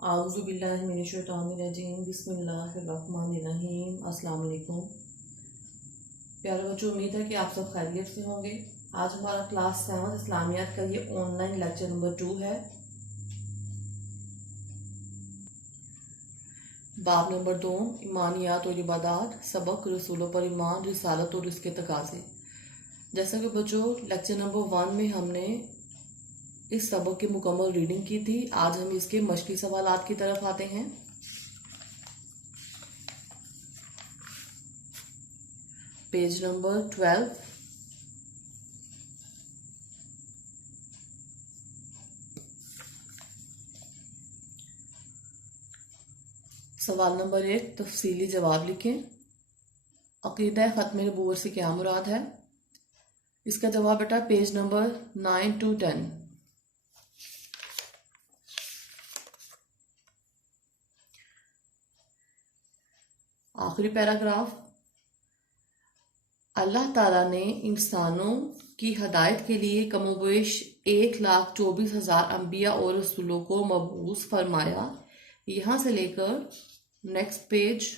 आऊज़ुबिल्लाहिमिनश्शैतानिर्रजीम बिस्मिल्लाहिर्रहमानिर्रहीम। अस्सलाम वालेकुम प्यारे बच्चों, उम्मीद है कि आप सब खैरियत से होंगे। आज हमारा क्लास 7 इस्लामियात का ये ऑनलाइन लेक्चर नंबर 2 है। बाब नंबर 2, ईमानियात और इबादात, सबक रसूलों पर ईमान, रिसालत और इसके तकाज़े। जैसा कि बच्चों लेक्चर नंबर 1 में हमने इस सबक की मुकम्मल रीडिंग की थी, आज हम इसके मशक़ी सवालात की तरफ आते हैं। Page number 12। सवाल नंबर 1, तफसीली जवाब लिखें। अक़ीदा ख़त्म नबूवत से क्या मुराद है? इसका जवाब बेटा पेज नंबर 9 to 10। आखिरी पैराग्राफ, अल्लाह ताला ने इंसानों की हदायत के लिए कमोबेश 1,24,000 अम्बिया और रसूलों को मबूस फरमाया। यहाँ से लेकर नेक्स्ट पेज,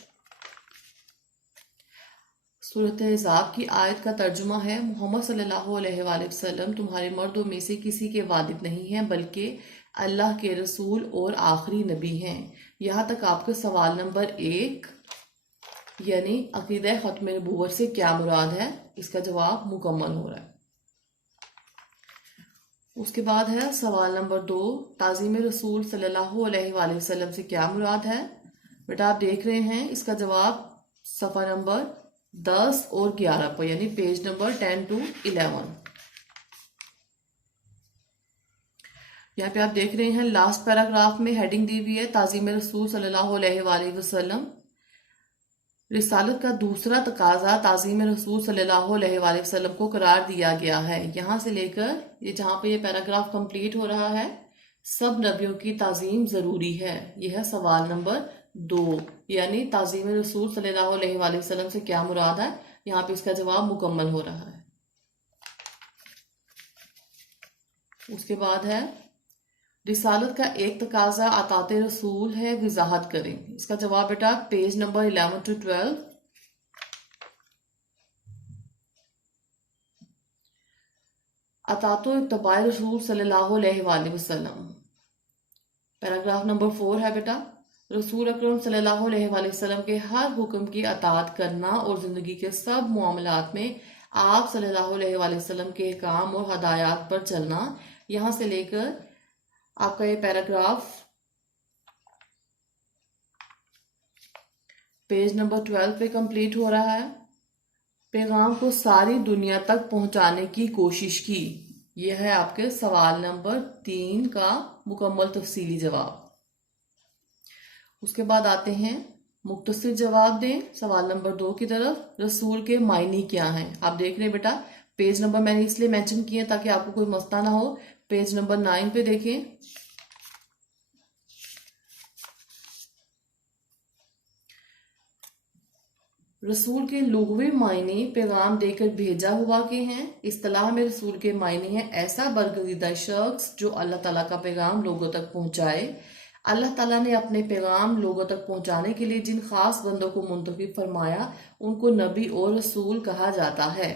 सूरत अहज़ाब की आयत का तर्जुमा है, मोहम्मद सल्लल्लाहु अलैहि वसल्लम तुम्हारे मर्दों में से किसी के वालिद नहीं हैं, बल्कि अल्लाह के रसूल और आखिरी नबी हैं। यहाँ तक आपका सवाल नंबर 1 यानी अक़ीदा ख़त्म नबूवत से क्या मुराद है, इसका जवाब मुकम्मल हो रहा है। उसके बाद है सवाल नंबर 2, ताज़ीम रसूल सल्लल्लाहु अलैहि वसल्लम से क्या मुराद है? बेटा आप देख रहे हैं, इसका जवाब सफ़ा नंबर 10 और 11 पर, यानी पेज नंबर 10 to 11। यहाँ पे आप देख रहे हैं लास्ट पैराग्राफ में हेडिंग दी हुई है, ताज़ीम रसूल सल्लल्लाहु अलैहि वसल्लम, रिसालत का दूसरा तकाजा ताज़ीम रसूल सल्लल्लाहु अलैहि वसल्लम को करार दिया गया है। यहाँ से लेकर ये जहाँ पे ये पैराग्राफ कंप्लीट हो रहा है, सब नबियों की ताज़ीम ज़रूरी है। यह है सवाल नंबर 2, यानी ताज़ीम रसूल सल्लल्लाहु अलैहि वसल्लम से क्या मुराद है, यहाँ पे इसका जवाब मुकम्मल हो रहा है। उसके बाद है रिसालत का एक तकाजा अताते रसूल है, वजाहत करें। इसका जवाब बेटा पेज नंबर 11 to 12। अतातो इत्तबाए रसूल सल्लल्लाहु अलैहि वसल्लम, पैराग्राफ नंबर 4 है बेटा, रसूल अकरम सल्लल्लाहु अलैहि वसल्लम के हर हुक्म की अतात करना और जिंदगी के सब मामलात में आप सल्लल्लाहु अलैहि वसल्लम के काम और हदायत पर चलना। यहाँ से लेकर आपका ये पैराग्राफ पेज नंबर 12 पे कंप्लीट हो रहा है। पैगाम को सारी दुनिया तक पहुंचाने की कोशिश की। यह है आपके सवाल नंबर 3 का मुकम्मल तफसीली जवाब। उसके बाद आते हैं मुख्तसर जवाब दें सवाल नंबर 2 की तरफ। रसूल के मायने क्या हैं? आप देख रहे हैं बेटा, पेज नंबर मैंने इसलिए मेंशन किए ताकि आपको कोई मसला ना हो। पेज नंबर 9 पे देखें, रसूल के लुग़वी मायने पैगाम देकर भेजा हुआ के हैं। इस्तिलाह में रसूल के मायने हैं ऐसा बरगज़ीदा शख्स जो अल्लाह ताला का पैगाम लोगों तक पहुंचाए। अल्लाह ताला ने अपने पैगाम लोगों तक पहुंचाने के लिए जिन खास बंदों को मुंतखब फरमाया उनको नबी और रसूल कहा जाता है।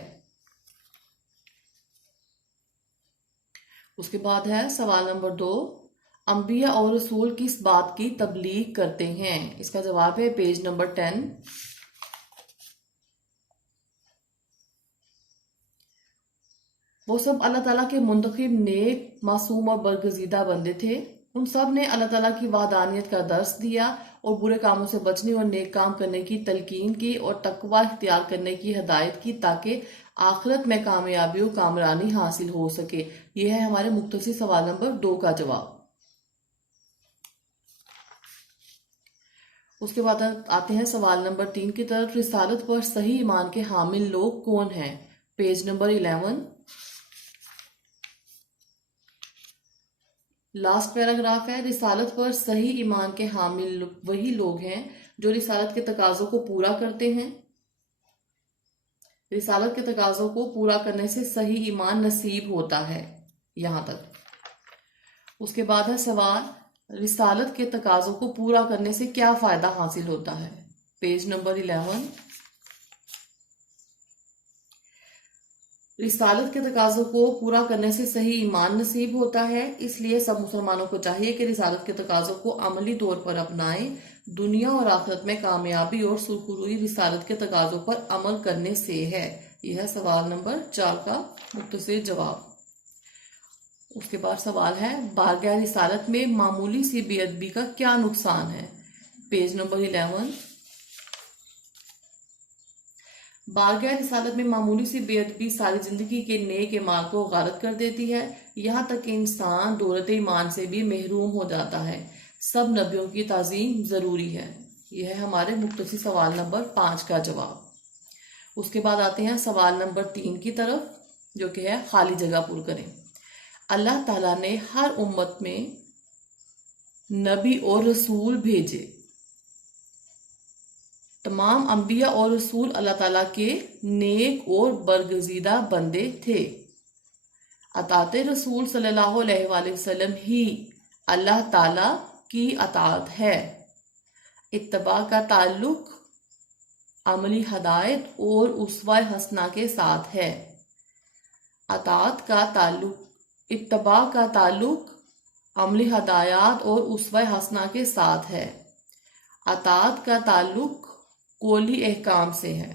उसके बाद है सवाल नंबर 2, अंबिया और रसूल किस बात की तबलीग करते हैं? इसका जवाब है पेज नंबर 10। वो सब अल्लाह ताला के मुंतखब नेक मासूम और बरगज़ीदा बंदे थे। उन सब ने अल्लाह ताला की वहदानियत का दर्स दिया और बुरे कामों से बचने और नेक काम करने की तलकीन की और तकवा इख्तियार करने की हदायत की, ताकि आखिरत में कामयाबी और कामरानी हासिल हो सके। यह है हमारे मुख्तसर सवाल नंबर 2 का जवाब। उसके बाद आते हैं सवाल नंबर 3 की तरफ। रिसालत पर सही ईमान के हामिल लोग कौन हैं? पेज नंबर 11, लास्ट पैराग्राफ है। रिसालत पर सही ईमान के हामिल वही लोग हैं जो रिसालत के तकाज़ों को पूरा करते हैं। रिसालत के तकाज़ों को पूरा करने से सही ईमान नसीब होता है। यहाँ तक। उसके बाद है सवाल रिसालत के तकाजों को पूरा करने से क्या फायदा हासिल होता है? Page number 11। रिसालत के तकाजों को पूरा करने से सही ईमान नसीब होता है, इसलिए सब मुसलमानों को चाहिए कि रिसालत के तकाजों को अमली तौर पर अपनाएं। दुनिया और आखिरत में कामयाबी और सुरखरुई रिसालत के तकाजों पर अमल करने से है। यह है सवाल नंबर 4 का मुख्तसर जवाब। उसके बाद सवाल है, बारगाह रिसालत में मामूली सी बेअदबी का क्या नुकसान है? Page number 11। बारगाह रिसालत में मामूली सी बेअदबी सारी जिंदगी के नेक माल को गारत कर देती है, यहाँ तक कि इंसान दौलत ईमान से भी महरूम हो जाता है। सब नबियों की ताजीम जरूरी है। यह है हमारे मुख्तसर सवाल नंबर 5 का जवाब। उसके बाद आते हैं सवाल नंबर 3 की तरफ, जो कि है खाली जगह पूरी करें। अल्लाह ताला ने हर उम्मत में नबी और रसूल भेजे। तमाम अंबिया और रसूल अल्लाह ताला के नेक और बरगजीदा बंदे थे। अताते रसूल सल्लल्लाहु अलैहि वसल्लम ही अल्लाह ताला की अतात है। इत्तबा का ताल्लुक अमली हदायत और उस्वा हसना के साथ है। अतात का ताल्लुक इत्तबा का ताल्लुक अमली हदायत और उस्वा हसना के साथ है। अतात का ताल्लुक कौली अहकाम से है।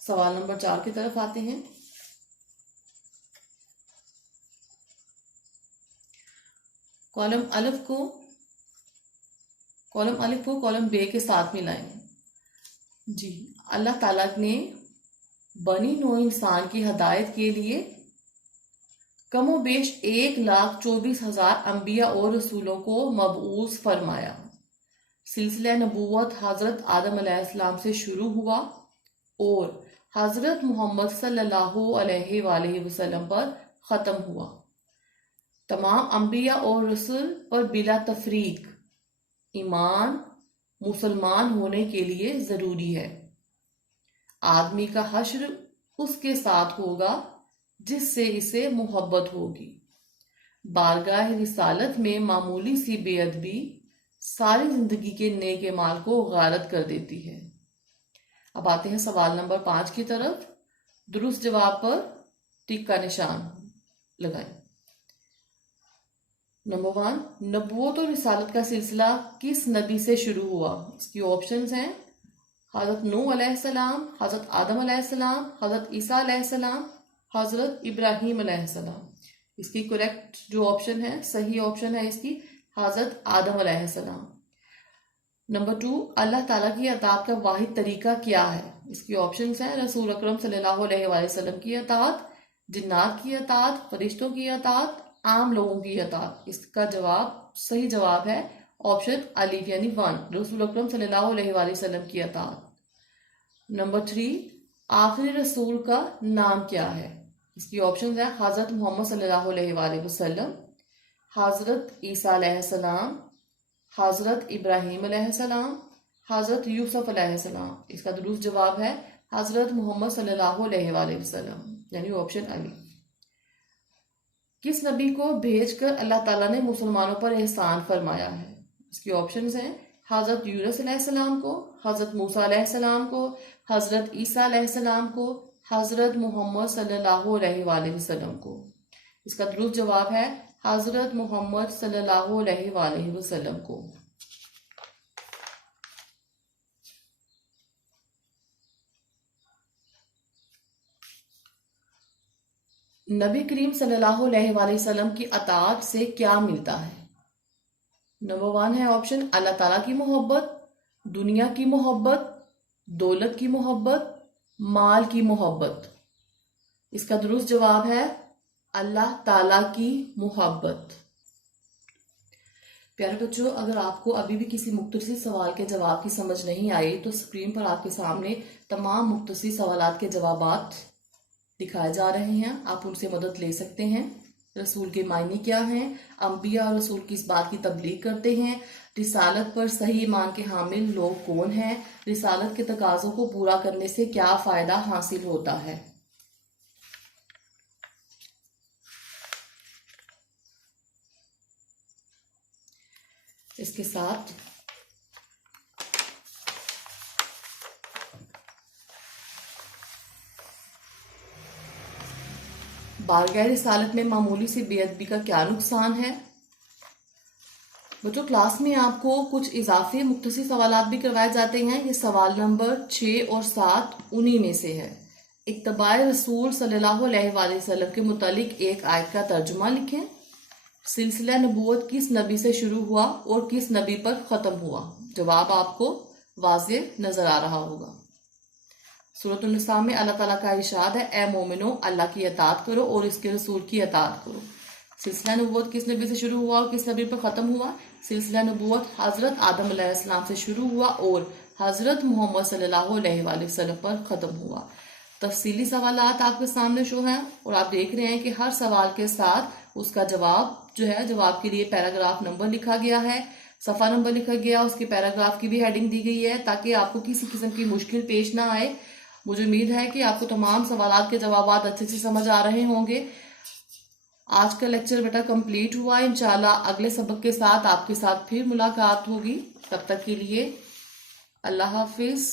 सवाल नंबर 4 की तरफ आते हैं। कॉलम अलिफ को कॉलम बे के साथ मिलाएं। जी, अल्लाह ताला ने बनी नौ इंसान की हदायत के लिए कमोबेश 1,24,000 अंबिया और रसूलों को मबऊस फरमाया। सिलसिला नबूवत हजरत आदम अलैहिस्सलाम से शुरू हुआ और हजरत मोहम्मद सल्लल्लाहु अलैहि वसल्लम पर ख़त्म हुआ। तमाम अंबिया और रसूल पर बिला तफरीक ईमान मुसलमान होने के लिए ज़रूरी है। आदमी का हश्र उसके साथ होगा जिससे इसे मोहब्बत होगी। बारगाह रिसालत में मामूली सी बेअदबी सारी जिंदगी के नेक माल को गारत कर देती है। अब आते हैं सवाल नंबर 5 की तरफ। दुरुस्त जवाब पर टिक का निशान लगाएं। नंबर 1, नबूवत और रिसालत का सिलसिला किस नबी से शुरू हुआ? इसकी ऑप्शंस हैं हजरत नूह अलैहिस्सलाम, हजरत आदम अलैहिस्सलाम, हजरत ईसा अलैहिस्सलाम, हजरत इब्राहीम अलैहिस्सलाम। इसकी करेक्ट जो ऑप्शन है, सही ऑप्शन है इसकी हजरत आदम अलैहिस्सलाम। नंबर 2, अल्लाह ताला की अतात का वाहिद तरीका क्या है? इसकी ऑप्शंस हैं रसूल अकरम सल्लल्लाहु अलैहि वसल्लम की अतात, जिन्नात की अतात, फरिश्तों की अतात, आम लोगों की अतात। इसका जवाब सही जवाब है ऑप्शन अलिफ यानी 1, रसूल अकरम सल्लल्लाहु अलैहि वसल्लम की अतात। नंबर 3, आखिरी रसूल का नाम क्या है? इसकी ऑप्शंस है हजरत मोहम्मद सल्लल्लाहु अलैहि वसल्लम, हजरत ईसा अलैहिस्सलाम, हजरत इब्राहीम अलैहिस्सलाम, हजरत यूसुफ अलैहिस्सलाम। इसका दुरुस्त जवाब है हजरत मोहम्मद सल्लल्लाहु अलैहि वसल्लम यानी ऑप्शन अली। किस नबी को भेजकर अल्लाह ताला ने मुसलमानों पर एहसान फरमाया है? इसकी ऑप्शंस हैं हजरत यूनुस अलैहिस्सलाम को, हजरत मूसा अलैहिस्सलाम को, हजरत ईसा अलैहिस्सलाम को, हजरत मोहम्मद सल्लल्लाहु अलैहि वसल्लम को। इसका दुरुस्त जवाब है हजरत मोहम्मद सल्लल्लाहु अलैहि वसल्लम को। नबी करीम सल्लल्लाहु अलैहि वसल्लम की अताअत से क्या मिलता है? नंबर 1 है ऑप्शन अल्लाह ताला की मोहब्बत, दुनिया की मोहब्बत, दौलत की मोहब्बत, माल की मोहब्बत। इसका दुरुस्त जवाब है अल्लाह ताला की मोहब्बत। प्यारे बच्चों, अगर आपको अभी भी किसी मुख्तसर सवाल के जवाब की समझ नहीं आई तो स्क्रीन पर आपके सामने तमाम मुख्तसर सवालात के जवाबात दिखाए जा रहे हैं, आप उनसे मदद ले सकते हैं। रसूल के मायने क्या हैं, अंबिया और रसूल किस बात की तबलीग करते हैं, रिसालत पर सही ईमान के हामिल लोग कौन हैं, रिसालत के तकाज़ों को पूरा करने से क्या फ़ायदा हासिल होता है। इसके साथ बारगाह रिसालत में मामूली सी बेअदबी का क्या नुकसान है। बच्चों, क्लास में आपको कुछ इजाफी मुख्तसर सवालात भी करवाए जाते हैं। ये सवाल नंबर 6 और 7 उन्हीं में से है। इत्तबाए रसूल सल्लल्लाहु अलैहि वसल्लम के मुतालिक एक आयत का तर्जुमा लिखें। सिलसिला नबूवत किस नबी से शुरू हुआ और किस नबी पर ख़त्म हुआ। जवाब आपको वाज़ेह नज़र आ रहा होगा। सूरत निसा में अल्लाह ताला का इरशाद है, ए मोमिनो अल्लाह की अताअत करो और इसके रसूल की अताअत करो। सिलसिला नबूवत किस नबी से शुरू हुआ और किस नबी पर ख़त्म हुआ। सिलसिला नबूवत हज़रत आदम अलैहिस्सलाम से शुरू हुआ और हज़रत मोहम्मद सल्लल्लाहु अलैहि वसल्लम पर ख़त्म हुआ। तफसीली सवालात आपके सामने शो हैं और आप देख रहे हैं कि हर सवाल के साथ उसका जवाब जो है, जवाब के लिए पैराग्राफ नंबर लिखा गया है, सफ़ा नंबर लिखा गया, उसकी पैराग्राफ की भी हेडिंग दी गई है ताकि आपको किसी किस्म की मुश्किल पेश ना आए। मुझे उम्मीद है कि आपको तमाम सवालात के जवाब अच्छे से समझ आ रहे होंगे। आज का लेक्चर बेटा कंप्लीट हुआ। इंशाल्लाह अगले सबक के साथ आपके साथ फिर मुलाकात होगी। तब तक के लिए अल्लाह हाफिज।